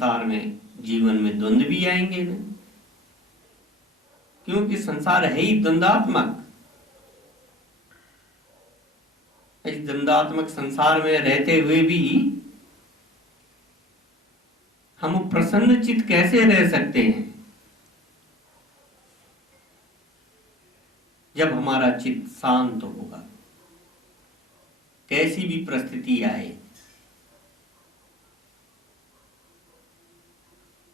संसार में जीवन में द्वंद्व भी आएंगे ना, क्योंकि संसार है ही द्वंद्वात्मक। इस द्वंद्वात्मक संसार में रहते हुए भी हम प्रसन्न चित्त कैसे रह सकते हैं? जब हमारा चित्त शांत होगा, कैसी भी परिस्थिति आए।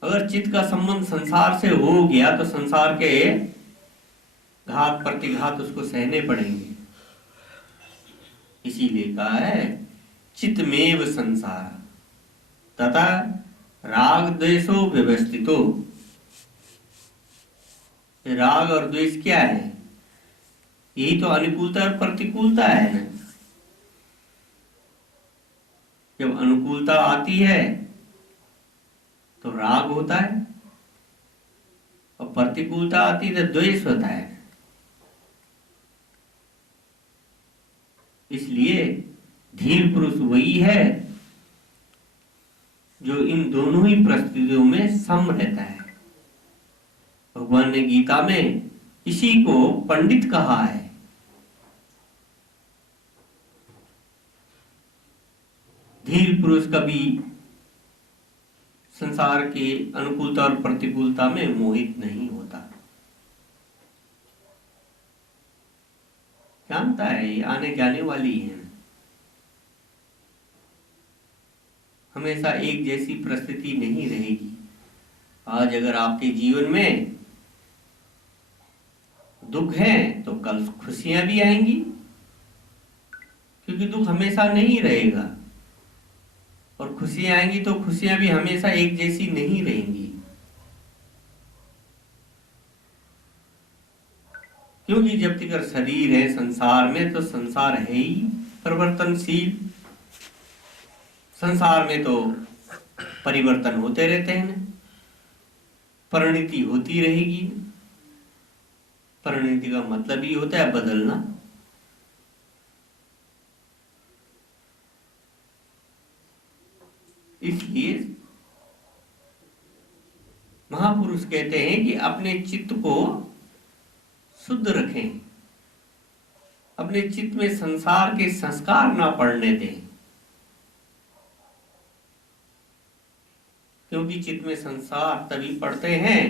अगर चित्त का संबंध संसार से हो गया तो संसार के घात प्रतिघात उसको सहने पड़ेंगे। इसीलिए कहा है चित्तमेव संसार तथा राग द्वेषो व्यवस्थितो। राग और द्वेष क्या है? यही तो अनुकूलता और प्रतिकूलता है ना। जब अनुकूलता आती है तो राग होता है और प्रतिकूलता आती है तो द्वेष होता है। इसलिए धीर पुरुष वही है जो इन दोनों ही परिस्थितियों में सम रहता है। भगवान ने गीता में इसी को पंडित कहा है। धीर पुरुष कभी संसार के अनुकूलता और प्रतिकूलता में मोहित नहीं होता। जानता है ये आने जाने वाली है, हमेशा एक जैसी परिस्थिति नहीं रहेगी। आज अगर आपके जीवन में दुख है तो कल खुशियां भी आएंगी, क्योंकि दुख हमेशा नहीं रहेगा। और खुशियां आएंगी तो खुशियां भी हमेशा एक जैसी नहीं रहेंगी, क्योंकि जब तक शरीर है संसार में तो संसार है ही परिवर्तनशील। संसार में तो परिवर्तन होते रहते हैं, परिणति होती रहेगी। परिणति का मतलब ही होता है बदलना। इसलिए महापुरुष कहते हैं कि अपने चित्त को शुद्ध रखें, अपने चित्त में संसार के संस्कार ना पड़ने दें, क्योंकि चित्त में संसार तभी पड़ते हैं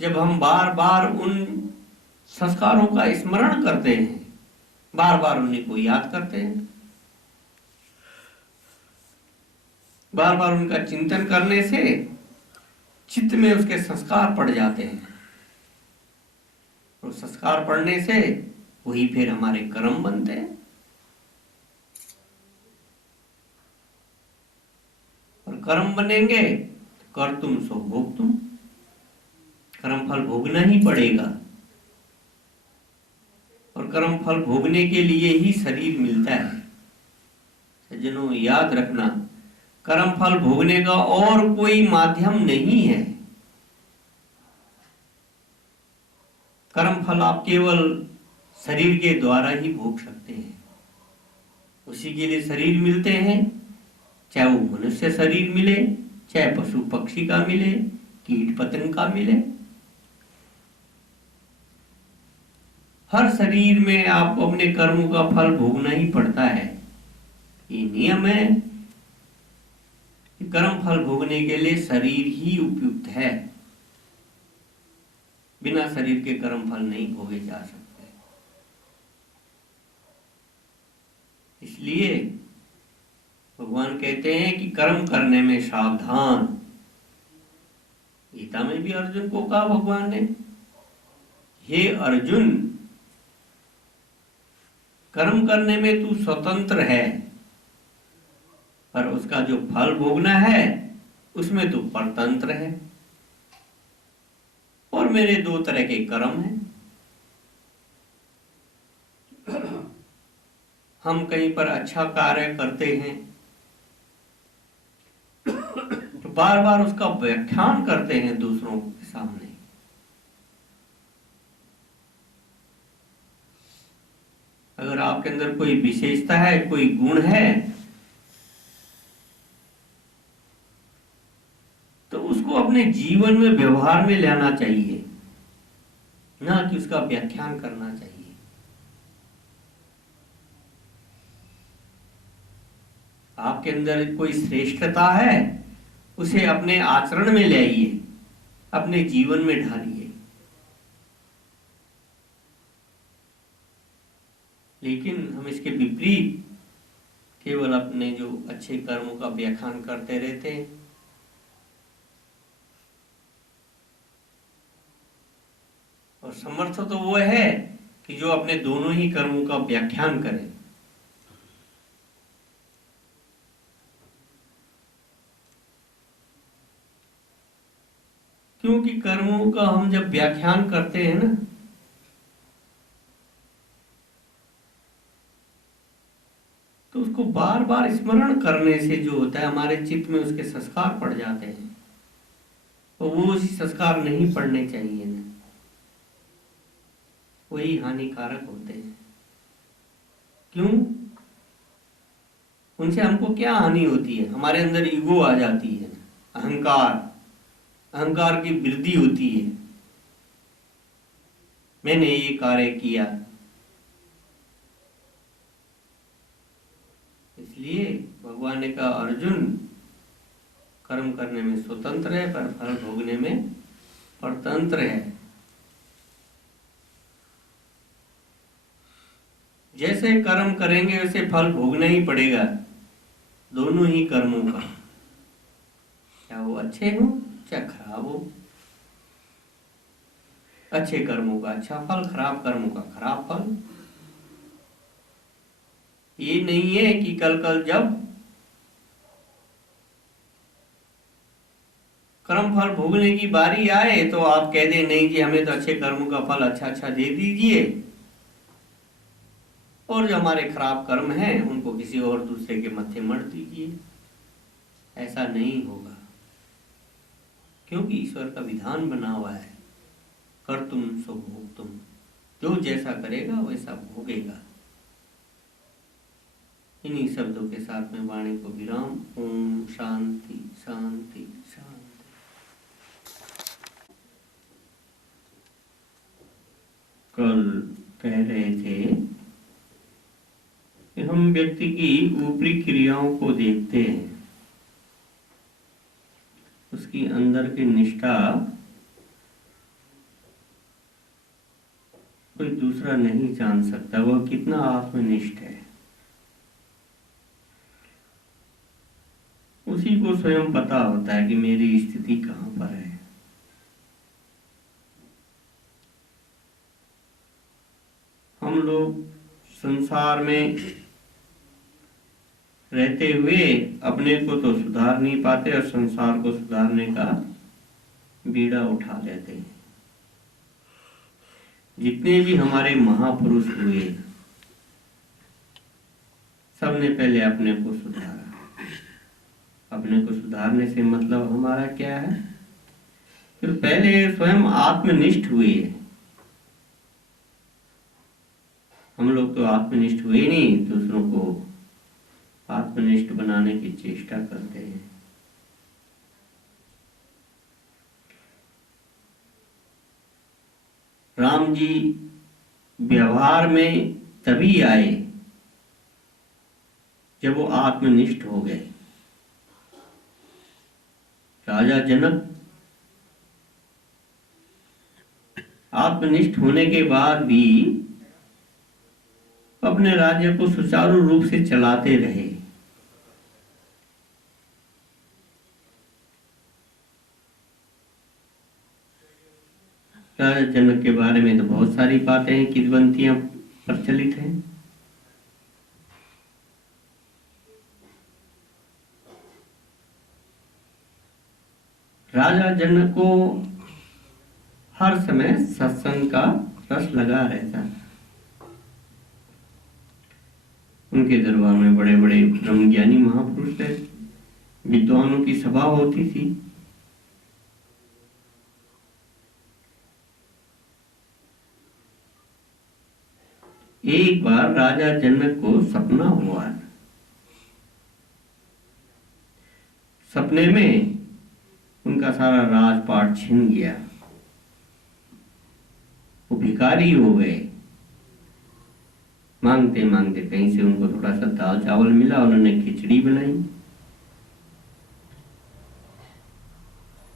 जब हम बार बार उन संस्कारों का स्मरण करते हैं, बार बार उन्हीं को याद करते हैं। बार बार उनका चिंतन करने से चित्त में उसके संस्कार पड़ जाते हैं, और संस्कार पड़ने से वही फिर हमारे कर्म बनते हैं। और कर्म बनेंगे कर तुम सो भोग तुम, कर्म फल भोगना ही पड़ेगा। और कर्म फल भोगने के लिए ही शरीर मिलता है। सज्जनों याद रखना, कर्म फल भोगने का और कोई माध्यम नहीं है। कर्म फल आप केवल शरीर के द्वारा ही भोग सकते हैं। उसी के लिए शरीर मिलते हैं, चाहे वो मनुष्य शरीर मिले, चाहे पशु पक्षी का मिले, कीट पतंग का मिले। हर शरीर में आपको अपने कर्मों का फल भोगना ही पड़ता है। ये नियम है कि कर्म फल भोगने के लिए शरीर ही उपयुक्त है। बिना शरीर के कर्म फल नहीं भोगे जा सकते। इसलिए भगवान कहते हैं कि कर्म करने में सावधान। गीता में भी अर्जुन को कहा भगवान ने, हे अर्जुन कर्म करने में तू स्वतंत्र है, पर उसका जो फल भोगना है उसमें तू परतंत्र है। और मेरे दो तरह के कर्म हैं। हम कहीं पर अच्छा कार्य करते हैं तो बार बार उसका व्याख्यान करते हैं दूसरों के सामने। अगर आपके अंदर कोई विशेषता है, कोई गुण है, उसको अपने जीवन में व्यवहार में लाना चाहिए, ना कि उसका व्याख्यान करना चाहिए। आपके अंदर कोई श्रेष्ठता है, उसे अपने आचरण में लाइए, अपने जीवन में ढालिए। लेकिन हम इसके विपरीत केवल अपने जो अच्छे कर्मों का व्याख्यान करते रहते हैं। और समर्थ तो वो है कि जो अपने दोनों ही कर्मों का व्याख्यान करे। क्योंकि कर्मों का हम जब व्याख्यान करते हैं ना, तो उसको बार बार स्मरण करने से जो होता है, हमारे चित्त में उसके संस्कार पड़ जाते हैं। तो वो संस्कार नहीं पड़ने चाहिए ना, वही हानिकारक होते हैं। क्यों? उनसे हमको क्या हानि होती है? हमारे अंदर ईगो आ जाती है, अहंकार, अहंकार की वृद्धि होती है। मैंने ये कार्य किया, इसलिए भगवान ने कहा अर्जुन कर्म करने में स्वतंत्र है, पर फल भोगने में परतंत्र है। जैसे कर्म करेंगे वैसे फल भोगना ही पड़ेगा, दोनों ही कर्मों का, चाहे वो अच्छे हो चाहे खराब हो। अच्छे कर्मों का अच्छा फल, खराब कर्मों का खराब फल। ये नहीं है कि कल जब कर्म फल भोगने की बारी आए तो आप कह दें नहीं जी हमें तो अच्छे कर्मों का फल अच्छा अच्छा दे दीजिए, और जो हमारे खराब कर्म हैं उनको किसी और दूसरे के मत्थे मढ़ दीजिए। ऐसा नहीं होगा, क्योंकि ईश्वर का विधान बना हुआ है, कर तुम सो भोग तुम, जो जैसा करेगा वैसा भोगेगा। इन्हीं शब्दों के साथ में वाणी को विराम। ओम शांति शांति शांति। कल कह रहे थे कि हम व्यक्ति की ऊपरी क्रियाओं को देखते हैं, उसकी अंदर की निष्ठा कोई दूसरा नहीं जान सकता, वह कितना आत्मनिष्ठ है। उसी को स्वयं पता होता है कि मेरी स्थिति कहां पर है। हम लोग संसार में रहते हुए अपने को तो सुधार नहीं पाते और संसार को सुधारने का बीड़ा उठा लेते हैं। जितने भी हमारे महापुरुष हुए, सबने पहले अपने को सुधारा। अपने को सुधारने से मतलब हमारा क्या है? फिर पहले स्वयं आत्मनिष्ठ हुए। हम लोग तो आत्मनिष्ठ हुए नहीं, दूसरों को आत्मनिष्ठ बनाने की चेष्टा करते हैं। राम जी व्यवहार में तभी आए जब वो आत्मनिष्ठ हो गए। राजा जनक आत्मनिष्ठ होने के बाद भी अपने राज्य को सुचारू रूप से चलाते रहे। राजा जनक के बारे में तो बहुत सारी बातें हैं, किंवदंतियां प्रचलित हैं। राजा जनक को हर समय सत्संग का रस लगा रहता था। उनके दरबार में बड़े बड़े ब्रह्मज्ञानी महापुरुष थे, विद्वानों की सभा होती थी। एक बार राजा जनक को सपना हुआ। सपने में उनके उनका सारा राजपाट छिन गया, वो भिखारी हो गए। मांगते मांगते कहीं से उनको थोड़ा सा दाल चावल मिला, उन्होंने खिचड़ी बनाई।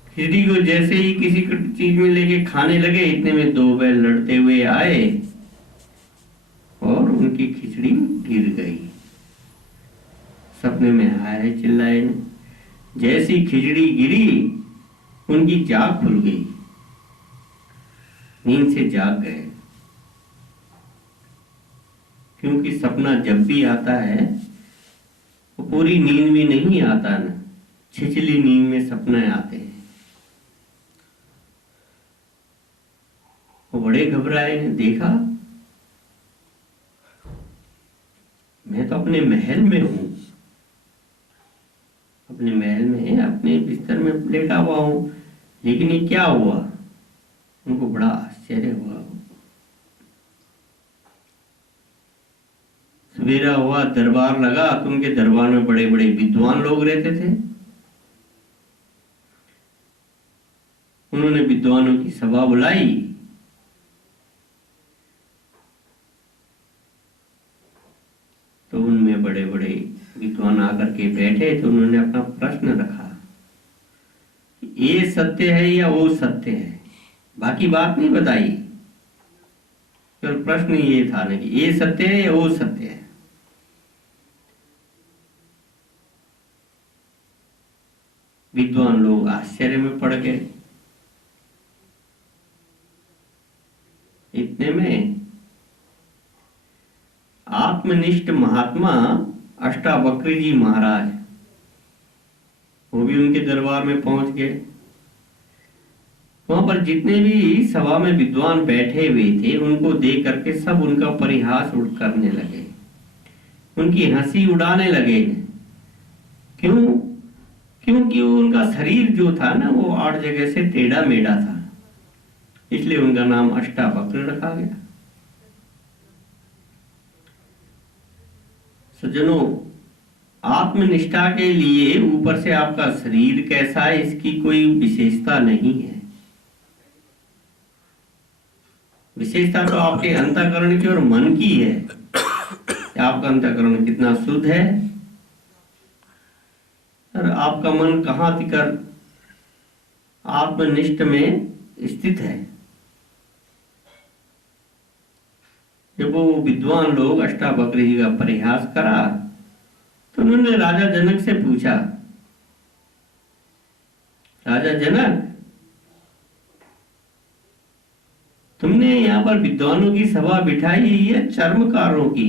खिचड़ी को जैसे ही किसी चीज में लेके खाने लगे, इतने में 2 बैल लड़ते हुए आए और उनकी खिचड़ी गिर गई। सपने में हाय चिल्लाए। जैसी खिचड़ी गिरी, उनकी जाग खुल गई, नींद से जाग गए। क्योंकि सपना जब भी आता है वो पूरी नींद में नहीं आता ना, छिछली नींद में सपने आते हैं। वो बड़े घबराए, देखा मैं तो अपने महल में हूं, अपने महल में अपने बिस्तर में लेटा हुआ हूं, लेकिन ये क्या हुआ? उनको बड़ा आश्चर्य हुआ। सवेरा हुआ, दरबार लगा तो उनके दरबार में बड़े बड़े विद्वान लोग रहते थे। उन्होंने विद्वानों की सभा बुलाई। तो उनमें बड़े बड़े विद्वान आकर के बैठे, तो उन्होंने अपना प्रश्न रखा, ये सत्य है या वो सत्य है? बाकी बात नहीं बताई, केवल प्रश्न ये था ना कि ये सत्य है या वो सत्य है। विद्वान लोग आश्चर्य में पड़ गए। इतने में आत्मनिष्ठ महात्मा अष्टावक्र जी महाराज, वो भी उनके दरबार में पहुंच गए। वहां पर जितने भी सभा में विद्वान बैठे हुए थे, उनको देख करके सब उनका परिहास करने लगे, उनकी हंसी उड़ाने लगे। क्यों? क्योंकि उनका शरीर जो था ना, वो 8 जगह से टेढ़ा मेढ़ा था, इसलिए उनका नाम अष्टावक्र रखा गया। सज्जनों, आत्मनिष्ठा के लिए ऊपर से आपका शरीर कैसा है इसकी कोई विशेषता नहीं है। विशेषता तो आपके अंतःकरण की और मन की है कि आपका अंतःकरण कितना शुद्ध है और आपका मन कहाँ तिकर आत्मनिष्ठ में स्थित है। जब वो विद्वान लोग अष्टावक्र जी का परिहास करा, तो उन्होंने राजा जनक से पूछा, राजा जनक, तुमने यहाँ पर विद्वानों की सभा बिठाई है चर्मकारों की?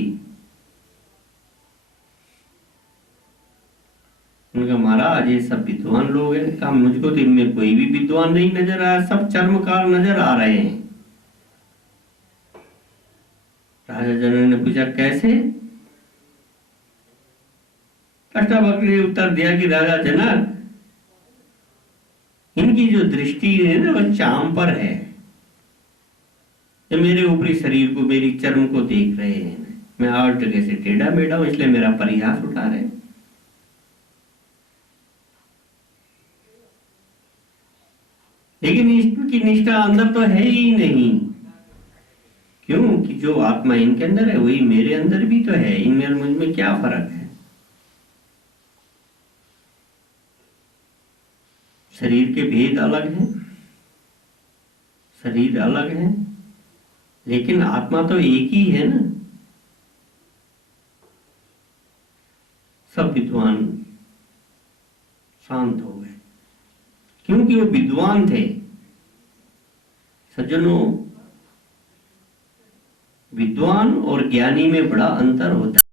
उनका महाराज ये सब विद्वान लोग हैं। कहा मुझको तो इनमें कोई भी विद्वान नहीं नजर आया, सब चर्मकार नजर आ रहे हैं। राजा जनक ने पूछा कैसे? अष्टावक्र ने उत्तर दिया कि राजा जनक, इनकी जो दृष्टि है ना, वह चाम पर है। ये मेरे ऊपरी शरीर को, मेरी चर्म को देख रहे हैं। मैं 8 जगह से टेढ़ा मेढ़ा हूं, इसलिए मेरा परिहास उठा रहे हैं। लेकिन इनकी निष्ठा अंदर तो है ही नहीं। क्यों? कि जो आत्मा इनके अंदर है वही मेरे अंदर भी तो है। इनमें और मुझ में क्या फर्क है? शरीर के भेद अलग हैं, शरीर अलग है, लेकिन आत्मा तो एक ही है ना। सब विद्वान शांत हो गए, क्योंकि वो विद्वान थे। सज्जनों, विद्वान और ज्ञानी में बड़ा अंतर होता है।